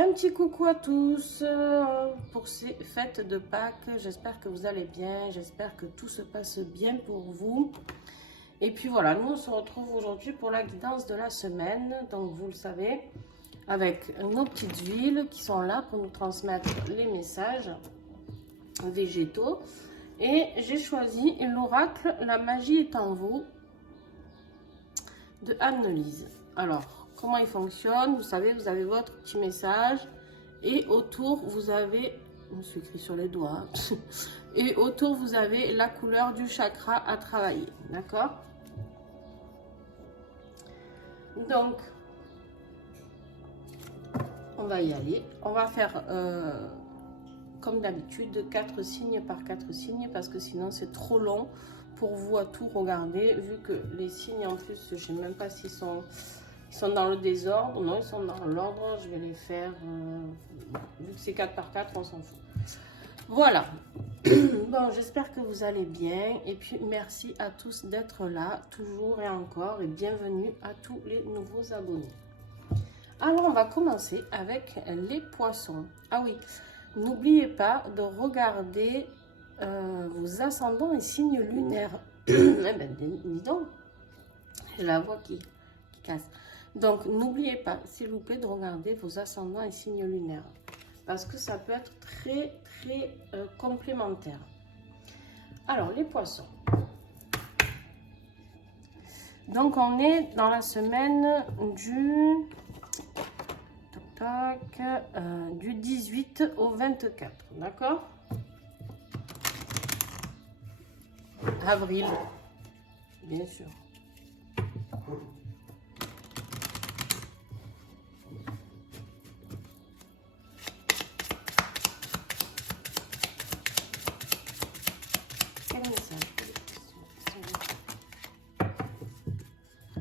Un petit coucou à tous pour ces fêtes de Pâques. J'espère que vous allez bien. J'espère que tout se passe bien pour vous. Et puis voilà, nous on se retrouve aujourd'hui pour la guidance de la semaine. Donc vous le savez, avec nos petites huiles qui sont là pour nous transmettre les messages végétaux. Et j'ai choisi l'oracle La magie est en vous de Anne-Lise. Alors, comment il fonctionne? Vous savez, vous avez votre petit message et autour, vous avez, je me suis écrit sur les doigts, et autour, vous avez la couleur du chakra à travailler. D'accord? Donc, on va y aller. On va faire, comme d'habitude, 4 signes par 4 signes parce que sinon, c'est trop long pour vous à tout regarder, vu que les signes, en plus, je ne sais même pas s'ils sont... Ils sont dans le désordre, non, ils sont dans l'ordre. Je vais les faire, vu que c'est 4 par 4, on s'en fout. Voilà. Bon, j'espère que vous allez bien. Et puis, merci à tous d'être là, toujours et encore. Et bienvenue à tous les nouveaux abonnés. Alors, on va commencer avec les poissons. Ah oui, n'oubliez pas de regarder vos ascendants et signes lunaires. Eh ben, dis donc, j'ai la voix qui casse. Donc, n'oubliez pas, s'il vous plaît, de regarder vos ascendants et signes lunaires. Parce que ça peut être très, très complémentaire. Alors, les poissons. Donc, on est dans la semaine du 18 au 24. D'accord? Avril, bien sûr.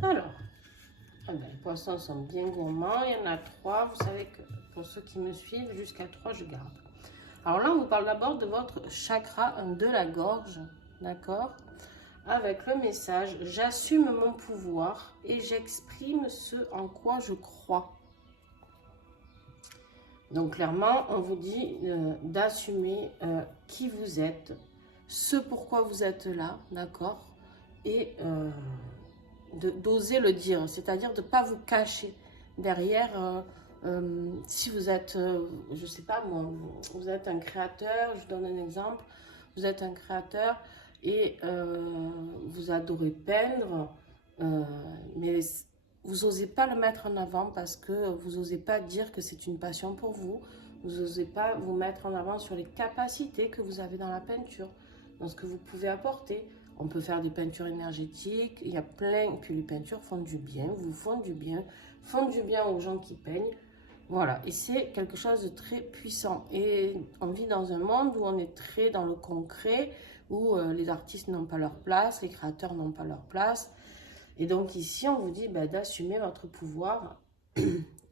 Alors, les poissons sont bien gourmands. Il y en a 3. Vous savez que pour ceux qui me suivent, jusqu'à 3, je garde. Alors là, on vous parle d'abord de votre chakra de la gorge. D'accord? Avec le message « J'assume mon pouvoir et j'exprime ce en quoi je crois ». Donc clairement, on vous dit d'assumer qui vous êtes, ce pourquoi vous êtes là, d'accord? Et d'oser le dire, c'est-à-dire de ne pas vous cacher derrière, si vous êtes, je ne sais pas moi, vous êtes un créateur, je vous donne un exemple, vous êtes un créateur et vous adorez peindre, mais vous n'osez pas le mettre en avant parce que vous n'osez pas dire que c'est une passion pour vous, vous n'osez pas vous mettre en avant sur les capacités que vous avez dans la peinture, dans ce que vous pouvez apporter. On peut faire des peintures énergétiques, il y a plein, puis les peintures font du bien, vous font du bien aux gens qui peignent. Voilà, et c'est quelque chose de très puissant. Et on vit dans un monde où on est très dans le concret, où les artistes n'ont pas leur place, les créateurs n'ont pas leur place. Et donc ici, on vous dit d'assumer votre pouvoir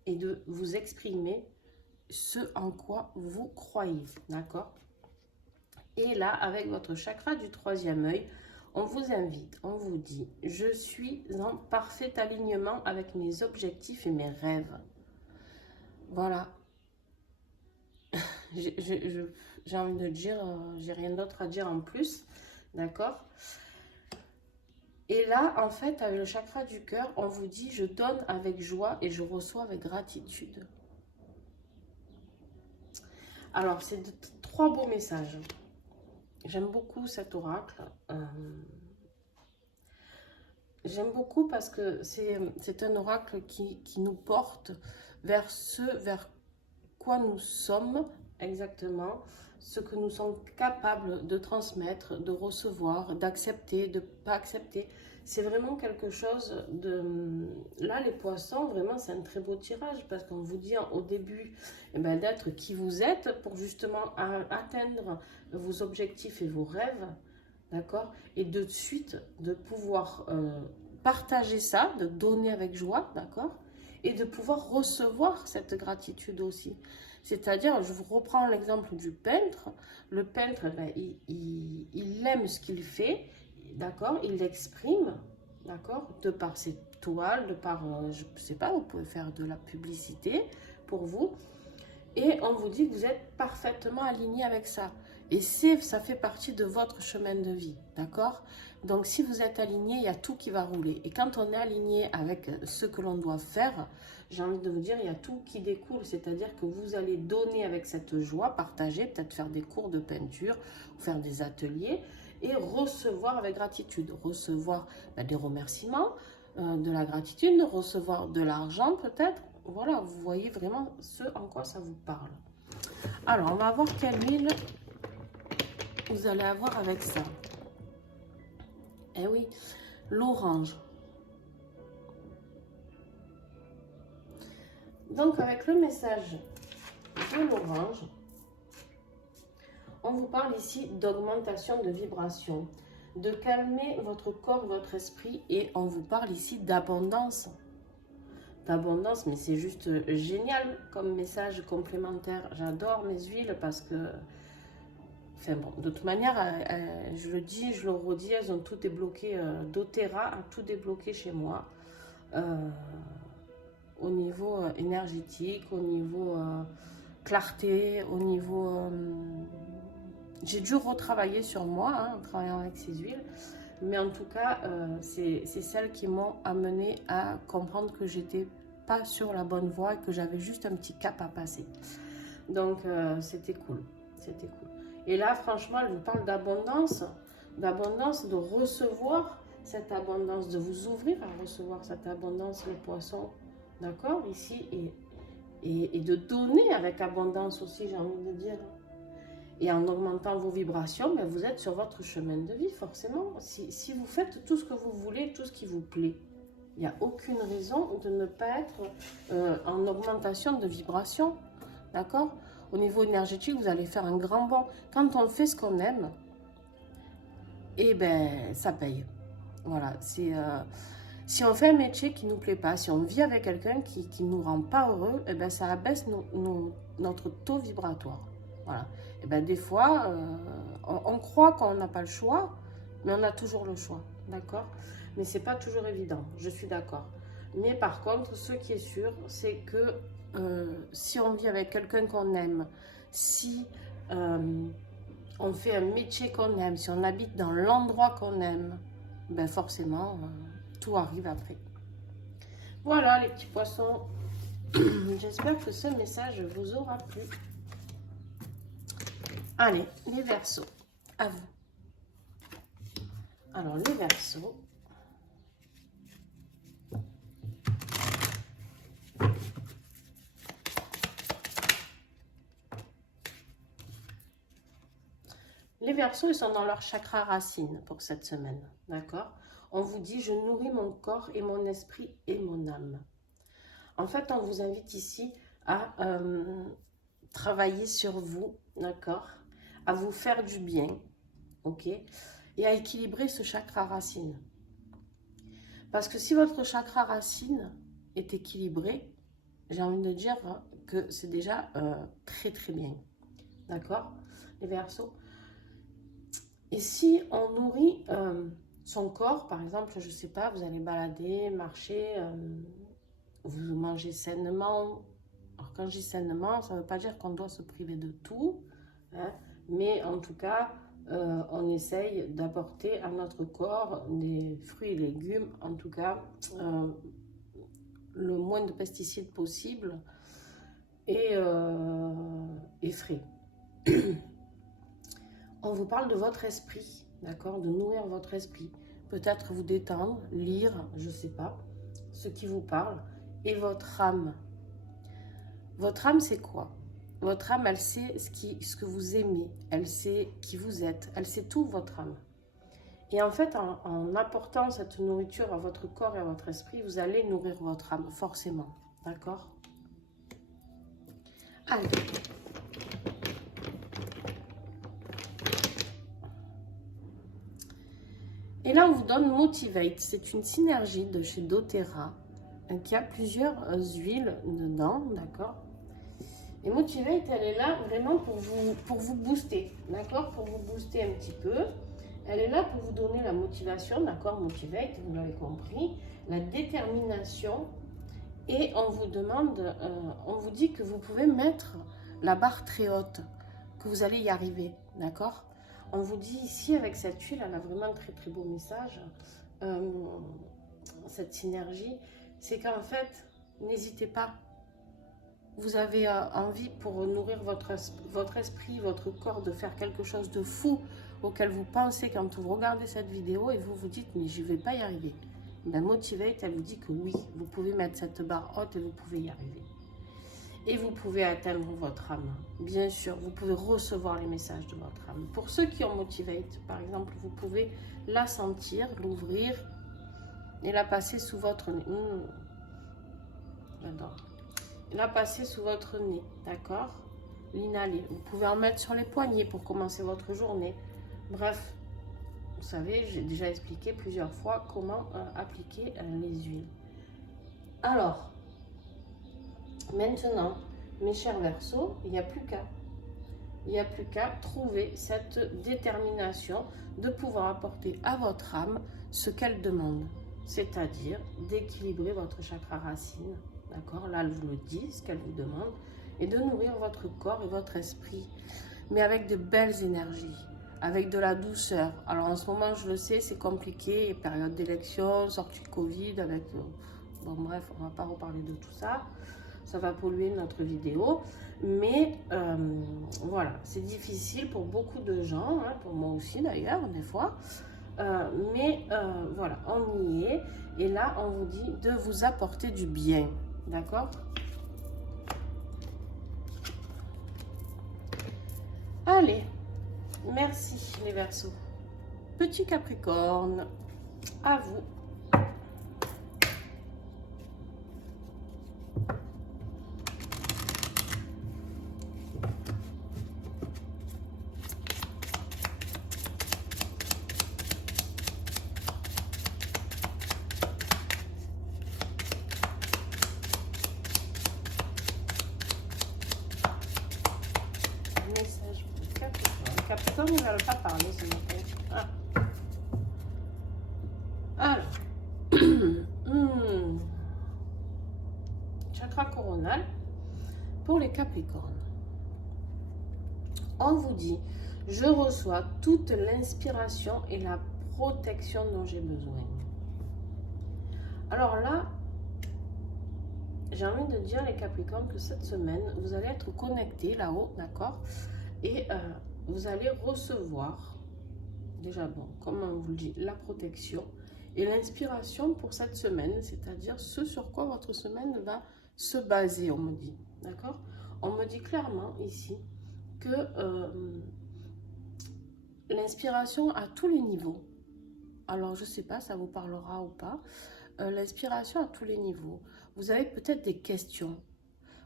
et de vous exprimer ce en quoi vous croyez, d'accord? Et là, avec votre chakra du 3e œil, on vous invite, on vous dit « Je suis en parfait alignement avec mes objectifs et mes rêves. » Voilà. J'ai envie de dire, j'ai rien d'autre à dire en plus, d'accord? Et là, en fait, avec le chakra du cœur, on vous dit « Je donne avec joie et je reçois avec gratitude. » Alors, c'est 3 beaux messages. J'aime beaucoup cet oracle. J'aime beaucoup parce que c'est un oracle qui nous porte vers vers quoi nous sommes exactement, ce que nous sommes capables de transmettre, de recevoir, d'accepter, de ne pas accepter. C'est vraiment quelque chose de... Là, les poissons, vraiment, c'est un très beau tirage parce qu'on vous dit au début d'être qui vous êtes pour justement atteindre vos objectifs et vos rêves, d'accord? Et de suite, de pouvoir partager ça, de donner avec joie, d'accord? Et de pouvoir recevoir cette gratitude aussi. C'est-à-dire, je vous reprends l'exemple du peintre. Le peintre, il aime ce qu'il fait, d'accord? Il l'exprime, d'accord? De par ses toiles, de par, je ne sais pas, vous pouvez faire de la publicité pour vous. Et on vous dit que vous êtes parfaitement aligné avec ça. Et ça fait partie de votre chemin de vie, d'accord? Donc, si vous êtes aligné, il y a tout qui va rouler. Et quand on est aligné avec ce que l'on doit faire, j'ai envie de vous dire, il y a tout qui découle. C'est-à-dire que vous allez donner avec cette joie, partager, peut-être faire des cours de peinture, faire des ateliers et recevoir avec gratitude. Recevoir des remerciements, de la gratitude, recevoir de l'argent peut-être. Voilà, vous voyez vraiment ce en quoi ça vous parle. Alors, on va voir quelle huile vous allez avoir avec ça. Eh oui, l'orange. Donc, avec le message de l'orange, on vous parle ici d'augmentation de vibration, de calmer votre corps, votre esprit, et on vous parle ici d'abondance. D'abondance, mais c'est juste génial comme message complémentaire. J'adore mes huiles parce que, enfin bon, de toute manière, je le dis, je le redis, elles ont tout débloqué. doTERRA a tout débloqué chez moi. Au niveau énergétique, au niveau clarté, au niveau... j'ai dû retravailler sur moi en travaillant avec ces huiles. Mais en tout cas, c'est celles qui m'ont amené à comprendre que j'étais pas sur la bonne voie et que j'avais juste un petit cap à passer. Donc, c'était cool. C'était cool. Et là, franchement, elle vous parle d'abondance, de recevoir cette abondance, de vous ouvrir à recevoir cette abondance, les poissons, d'accord, ici, et de donner avec abondance aussi, j'ai envie de dire. Et en augmentant vos vibrations, vous êtes sur votre chemin de vie, forcément. Si vous faites tout ce que vous voulez, tout ce qui vous plaît, il n'y a aucune raison de ne pas être en augmentation de vibration. D'accord? Au niveau énergétique, vous allez faire un grand bond. Quand on fait ce qu'on aime, ça paye. Voilà. Si on fait un métier qui ne nous plaît pas, si on vit avec quelqu'un qui ne nous rend pas heureux, ça abaisse notre taux vibratoire. Voilà. Des fois, on croit qu'on n'a pas le choix, mais on a toujours le choix, d'accord? Mais c'est pas toujours évident, je suis d'accord. Mais par contre, ce qui est sûr, c'est que si on vit avec quelqu'un qu'on aime, si on fait un métier qu'on aime, si on habite dans l'endroit qu'on aime, forcément, tout arrive après. Voilà les petits poissons. J'espère que ce message vous aura plu. Allez, les Verseaux, à vous. Alors, les Verseaux. Les Verseaux, ils sont dans leur chakra racine pour cette semaine, d'accord? On vous dit, je nourris mon corps et mon esprit et mon âme. En fait, on vous invite ici à travailler sur vous, d'accord? À vous faire du bien, ok? Et à équilibrer ce chakra racine. Parce que si votre chakra racine est équilibré, j'ai envie de dire que c'est déjà très très bien, d'accord? Les Verseaux. Et si on nourrit son corps, par exemple, je ne sais pas, vous allez balader, marcher, vous mangez sainement. Alors quand je dis sainement, ça ne veut pas dire qu'on doit se priver de tout, hein, mais en tout cas, on essaye d'apporter à notre corps des fruits et légumes, en tout cas, le moins de pesticides possible et frais. On vous parle de votre esprit, d'accord? De nourrir votre esprit. Peut-être vous détendre, lire, je ne sais pas, ce qui vous parle. Et votre âme. Votre âme, c'est quoi? Votre âme, elle sait ce que vous aimez. Elle sait qui vous êtes. Elle sait tout, votre âme. Et en fait, en apportant cette nourriture à votre corps et à votre esprit, vous allez nourrir votre âme, forcément. D'accord? Allez. Et là, on vous donne Motivate. C'est une synergie de chez doTERRA qui a plusieurs huiles dedans, d'accord? Et Motivate, elle est là vraiment pour vous booster, d'accord? Pour vous booster un petit peu. Elle est là pour vous donner la motivation, d'accord? Motivate, vous l'avez compris, la détermination. Et on vous demande, on vous dit que vous pouvez mettre la barre très haute, que vous allez y arriver, d'accord? On vous dit ici, avec cette huile, elle a vraiment un très très beau message, cette synergie, c'est qu'en fait, n'hésitez pas. Vous avez envie pour nourrir votre esprit, votre corps, de faire quelque chose de fou auquel vous pensez quand vous regardez cette vidéo et vous vous dites, mais je ne vais pas y arriver. Ben, Motivate, elle vous dit que oui, vous pouvez mettre cette barre haute et vous pouvez y arriver. Et vous pouvez atteindre votre âme. Bien sûr, vous pouvez recevoir les messages de votre âme. Pour ceux qui ont Motivate, par exemple, vous pouvez la sentir, l'ouvrir et la passer sous votre nez. J'adore. La passer sous votre nez, d'accord? L'inhaler. Vous pouvez en mettre sur les poignets pour commencer votre journée. Bref, vous savez, j'ai déjà expliqué plusieurs fois comment appliquer les huiles. Alors, maintenant, mes chers Verseaux, il n'y a plus qu'à. Il n'y a plus qu'à trouver cette détermination de pouvoir apporter à votre âme ce qu'elle demande. C'est-à-dire d'équilibrer votre chakra racine. D'accord? Là, elle vous le dit, ce qu'elle vous demande. Et de nourrir votre corps et votre esprit. Mais avec de belles énergies. Avec de la douceur. Alors, en ce moment, je le sais, c'est compliqué. Période d'élection, sortie de Covid. Avec, bon, bref, on ne va pas reparler de tout ça. Ça va polluer notre vidéo. Mais, voilà, c'est difficile pour beaucoup de gens. Hein, pour moi aussi, d'ailleurs, des fois. Voilà, on y est. Et là, on vous dit de vous apporter du bien. D'accord? Allez, merci les Verseaux. Petit Capricorne, à vous. Message pour Capricorne. Capricorne, il ne va pas parler ce matin. Ah. Alors, chakra coronal pour les Capricornes. On vous dit, je reçois toute l'inspiration et la protection dont j'ai besoin. Alors là, j'ai envie de dire les Capricornes que cette semaine, vous allez être connectés là-haut, d'accord? Et vous allez recevoir, déjà bon, comme on vous le dit, la protection et l'inspiration pour cette semaine, c'est-à-dire ce sur quoi votre semaine va se baser, on me dit, d'accord? On me dit clairement ici que l'inspiration à tous les niveaux, alors je ne sais pas, ça vous parlera ou pas, l'inspiration à tous les niveaux. Vous avez peut-être des questions.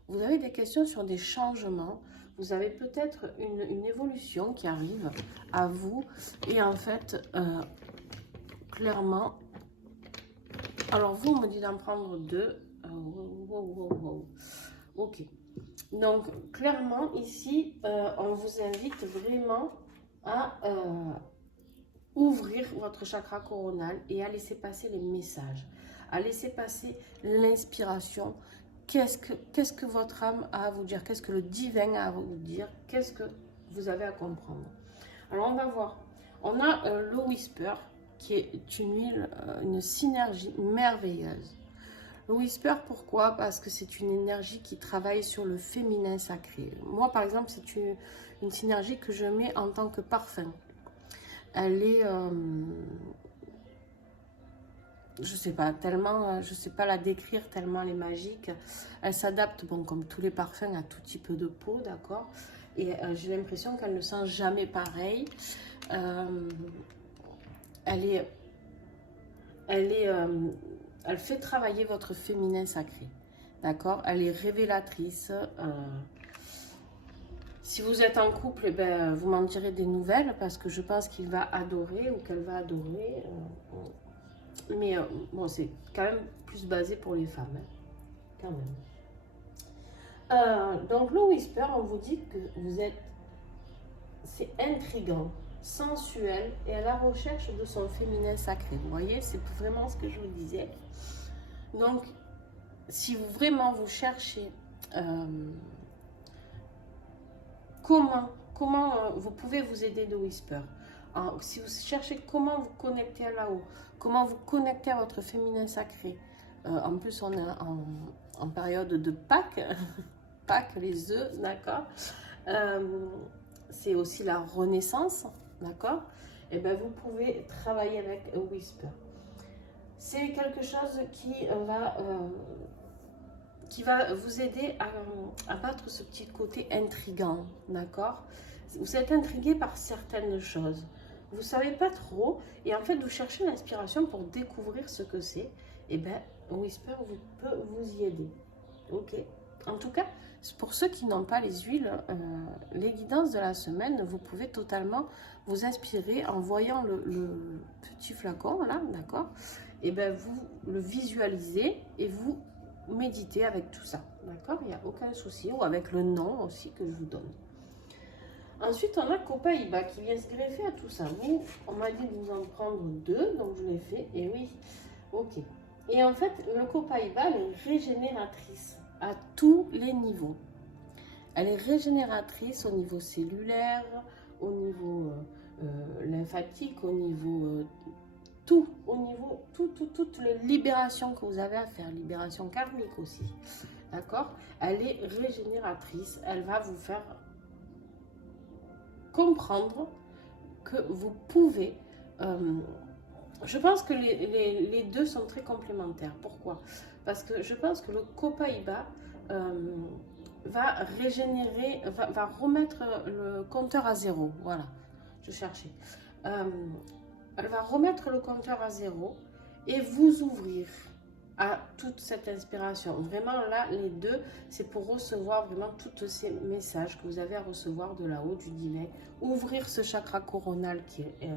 Vous avez des questions sur des changements. Vous avez peut-être une évolution qui arrive à vous. Et en fait, clairement, alors vous, on me dit d'en prendre deux. Ok. Donc, clairement, ici, on vous invite vraiment à ouvrir votre chakra coronal et à laisser passer les messages, à laisser passer l'inspiration. Qu'est-ce que votre âme a à vous dire? Qu'est-ce que le divin a à vous dire? Qu'est-ce que vous avez à comprendre? Alors, on va voir. On a le Whisper, qui est une huile, une synergie merveilleuse. Le Whisper, pourquoi? Parce que c'est une énergie qui travaille sur le féminin sacré. Moi, par exemple, c'est une synergie que je mets en tant que parfum. Elle est, je sais pas, tellement, je sais pas la décrire, tellement elle est magique. Elle s'adapte, bon, comme tous les parfums, à tout type de peau, d'accord? Et j'ai l'impression qu'elle ne sent jamais pareil. Elle fait travailler votre féminin sacré, d'accord? Elle est révélatrice. Si vous êtes en couple, eh ben, vous m'en direz des nouvelles parce que je pense qu'il va adorer ou qu'elle va adorer. Mais bon, c'est quand même plus basé pour les femmes, hein, quand même. Donc le Whisper, on vous dit que vous êtes, c'est intriguant, sensuel et à la recherche de son féminin sacré. Vous voyez, c'est vraiment ce que je vous disais. Donc, si vous vraiment vous cherchez comment vous pouvez vous aider de Whisper. Alors, si vous cherchez comment vous connecter à là-haut, comment vous connecter à votre féminin sacré. En plus, on est en période de Pâques, Pâques, les œufs, d'accord. C'est aussi la renaissance, d'accord. Et bien, vous pouvez travailler avec Whisper. C'est quelque chose qui va vous aider à battre ce petit côté intriguant, d'accord. Vous êtes intrigué par certaines choses. Vous ne savez pas trop et en fait, vous cherchez l'inspiration pour découvrir ce que c'est. Et bien, Whisper peut vous y aider. Ok. En tout cas, pour ceux qui n'ont pas les huiles, les guidances de la semaine, vous pouvez totalement vous inspirer en voyant le petit flacon là, d'accord. Et bien, vous le visualisez et vous méditez avec tout ça, d'accord. Il n'y a aucun souci, ou avec le nom aussi que je vous donne. Ensuite, on a Copaiba qui vient se greffer à tout ça. Vous, on m'a dit de vous en prendre 2, donc je l'ai fait. Et oui, ok. Et en fait, le Copaiba, elle est régénératrice à tous les niveaux. Elle est régénératrice au niveau cellulaire, au niveau lymphatique, au niveau tout, au niveau toute les libérations que vous avez à faire, libération karmique aussi, d'accord. Elle est régénératrice, elle va vous faire comprendre que vous pouvez. Je pense que les deux sont très complémentaires. Pourquoi? Parce que je pense que le Copaiba va régénérer, va remettre le compteur à zéro. Voilà, je cherchais. Elle va remettre le compteur à zéro et vous ouvrir à toute cette inspiration. Vraiment, là, les deux, c'est pour recevoir vraiment tous ces messages que vous avez à recevoir de là-haut, du divin. Ouvrir ce chakra coronal qui est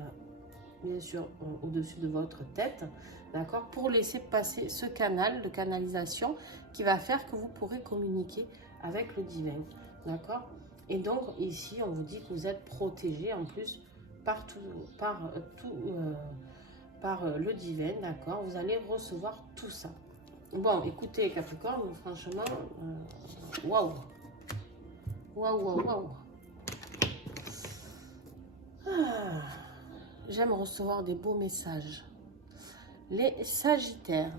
bien sûr au-dessus de votre tête, d'accord, pour laisser passer ce canal de canalisation qui va faire que vous pourrez communiquer avec le divin, d'accord. Et donc, ici, on vous dit que vous êtes protégé en plus par le divin, d'accord. Vous allez recevoir tout ça. Bon, écoutez, Capricorne, franchement, waouh, waouh, waouh, waouh. J'aime recevoir des beaux messages. Les Sagittaires.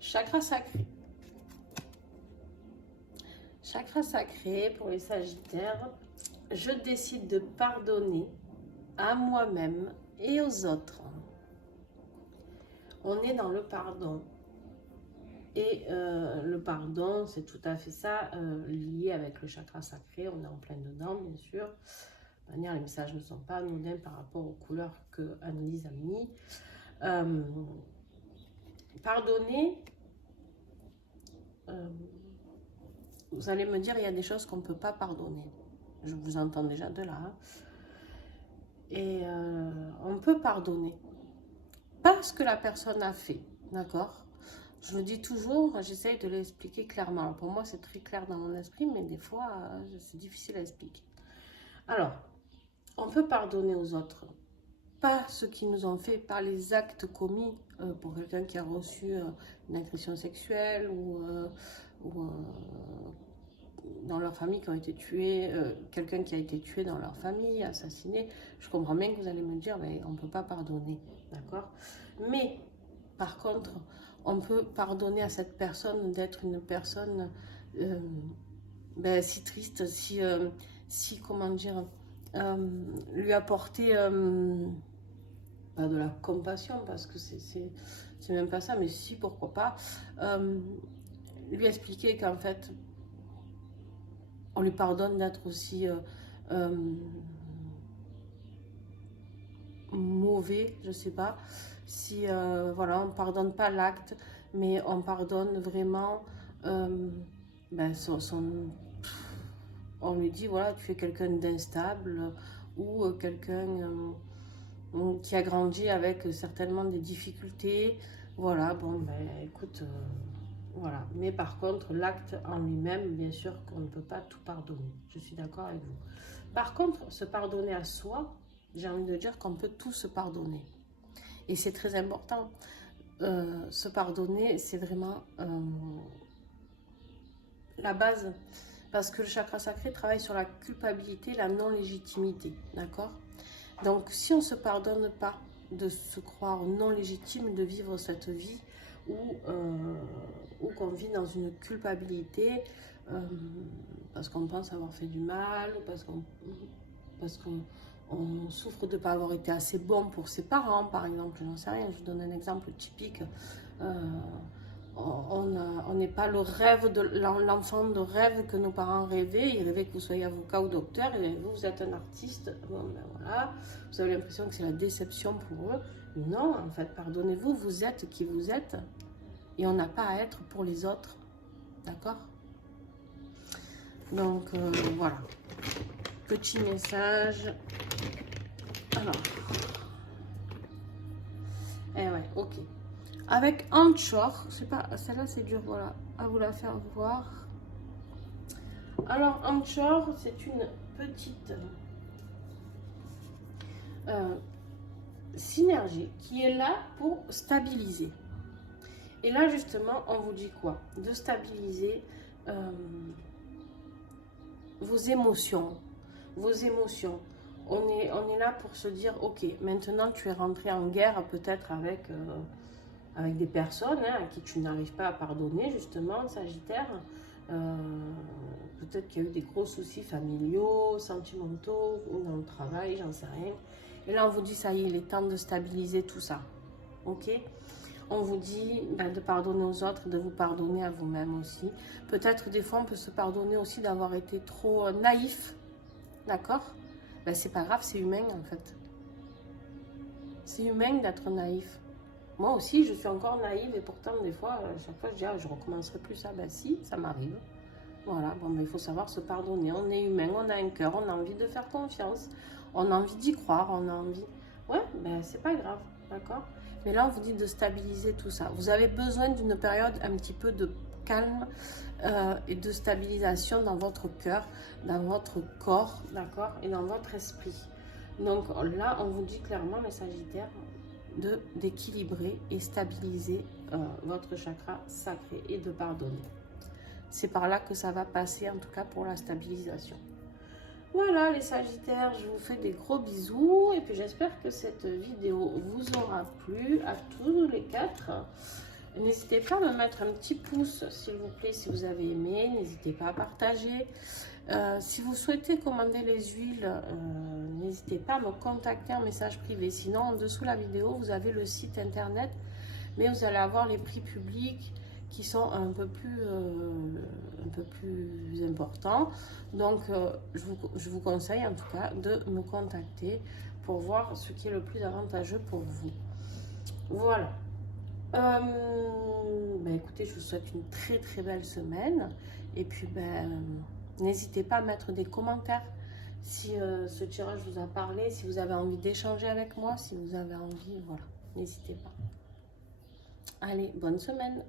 Chakra sacré. Chakra sacré pour les Sagittaires. Je décide de pardonner à moi-même et aux autres. On est dans le pardon. Et le pardon, c'est tout à fait ça, lié avec le chakra sacré. On est en plein dedans, bien sûr. De manière, les messages ne sont pas anodins par rapport aux couleurs que Annelise a mis. Pardonner, vous allez me dire, il y a des choses qu'on ne peut pas pardonner. Je vous entends déjà de là. Hein. Et on peut pardonner. Pas ce que la personne a fait, d'accord? Je le dis toujours, j'essaye de l'expliquer clairement. Alors pour moi, c'est très clair dans mon esprit, mais des fois, c'est difficile à expliquer. Alors, on peut pardonner aux autres. Pas ce qu'ils nous ont fait, pas les actes commis pour quelqu'un qui a reçu une agression sexuelle ou dans leur famille qui ont été tués, quelqu'un qui a été tué dans leur famille, assassiné. Je comprends bien que vous allez me dire, mais on ne peut pas pardonner, d'accord? Mais, par contre, on peut pardonner à cette personne d'être une personne si triste, si comment dire, lui apporter pas de la compassion, parce que c'est même pas ça, mais si, pourquoi pas, lui expliquer qu'en fait, on lui pardonne d'être aussi mauvais, je sais pas, si voilà, on pardonne pas l'acte, mais on pardonne vraiment on lui dit voilà, tu es quelqu'un d'instable ou quelqu'un qui a grandi avec certainement des difficultés, voilà, bon ben écoute, Voilà. Mais par contre, l'acte en lui-même, bien sûr qu'on ne peut pas tout pardonner. Je suis d'accord avec vous. Par contre, se pardonner à soi, j'ai envie de dire qu'on peut tout se pardonner. Et c'est très important. Se pardonner, c'est vraiment la base. Parce que le chakra sacré travaille sur la culpabilité, la non-légitimité. D'accord? Donc, si on ne se pardonne pas de se croire non légitime de vivre cette vie, ou qu'on vit dans une culpabilité, parce qu'on pense avoir fait du mal, parce qu'on souffre de ne pas avoir été assez bon pour ses parents, par exemple, je n'en sais rien, je vous donne un exemple typique. On n'est pas le rêve de l'enfant de rêve que nos parents rêvaient. Ils rêvaient que vous soyez avocat ou docteur, et vous êtes un artiste. Bon, ben voilà, vous avez l'impression que c'est la déception pour eux. Non, en fait, pardonnez-vous, vous êtes qui vous êtes, et on n'a pas à être pour les autres. D'accord? Donc, voilà. Petit message. Alors. Eh ouais, ok. Avec Anchor, je sais pas, celle-là c'est dur, voilà, à vous la faire voir. Alors, Anchor, c'est une petite synergie qui est là pour stabiliser. Et là, justement, on vous dit quoi? De stabiliser vos émotions. Vos émotions. On est là pour se dire, ok, maintenant tu es rentré en guerre peut-être avec des personnes à qui tu n'arrives pas à pardonner, justement, Sagittaire. Peut-être qu'il y a eu des gros soucis familiaux, sentimentaux, ou dans le travail, j'en sais rien. Et là, on vous dit, ça y est, il est temps de stabiliser tout ça. Ok? On vous dit de pardonner aux autres, de vous pardonner à vous-même aussi. Peut-être des fois, on peut se pardonner aussi d'avoir été trop naïf. D'accord? Ben, c'est pas grave, c'est humain en fait. C'est humain d'être naïf. Moi aussi, je suis encore naïve et pourtant, des fois, chaque fois, je dis, ah, je recommencerai plus ça. Ben si, ça m'arrive. Voilà, bon, ben, il faut savoir se pardonner. On est humain, on a un cœur, on a envie de faire confiance, on a envie d'y croire, on a envie... Ouais, ben c'est pas grave, d'accord? Mais là, on vous dit de stabiliser tout ça. Vous avez besoin d'une période un petit peu de calme et de stabilisation dans votre cœur, dans votre corps, d'accord? Et dans votre esprit. Donc là, on vous dit clairement, les Sagittaires, d'équilibrer et stabiliser votre chakra sacré et de pardonner. C'est par là que ça va passer, en tout cas pour la stabilisation. Voilà les Sagittaires, je vous fais des gros bisous et puis j'espère que cette vidéo vous aura plu à tous les quatre. N'hésitez pas à me mettre un petit pouce s'il vous plaît si vous avez aimé, n'hésitez pas à partager. Si vous souhaitez commander les huiles, n'hésitez pas à me contacter en message privé. Sinon, en dessous de la vidéo, vous avez le site internet, mais vous allez avoir les prix publics qui sont un peu plus importants. Donc, je vous conseille en tout cas de me contacter pour voir ce qui est le plus avantageux pour vous. Voilà. Ben, écoutez, je vous souhaite une très très belle semaine. Et puis, n'hésitez pas à mettre des commentaires si ce tirage vous a parlé, si vous avez envie d'échanger avec moi, si vous avez envie, voilà, n'hésitez pas. Allez, bonne semaine.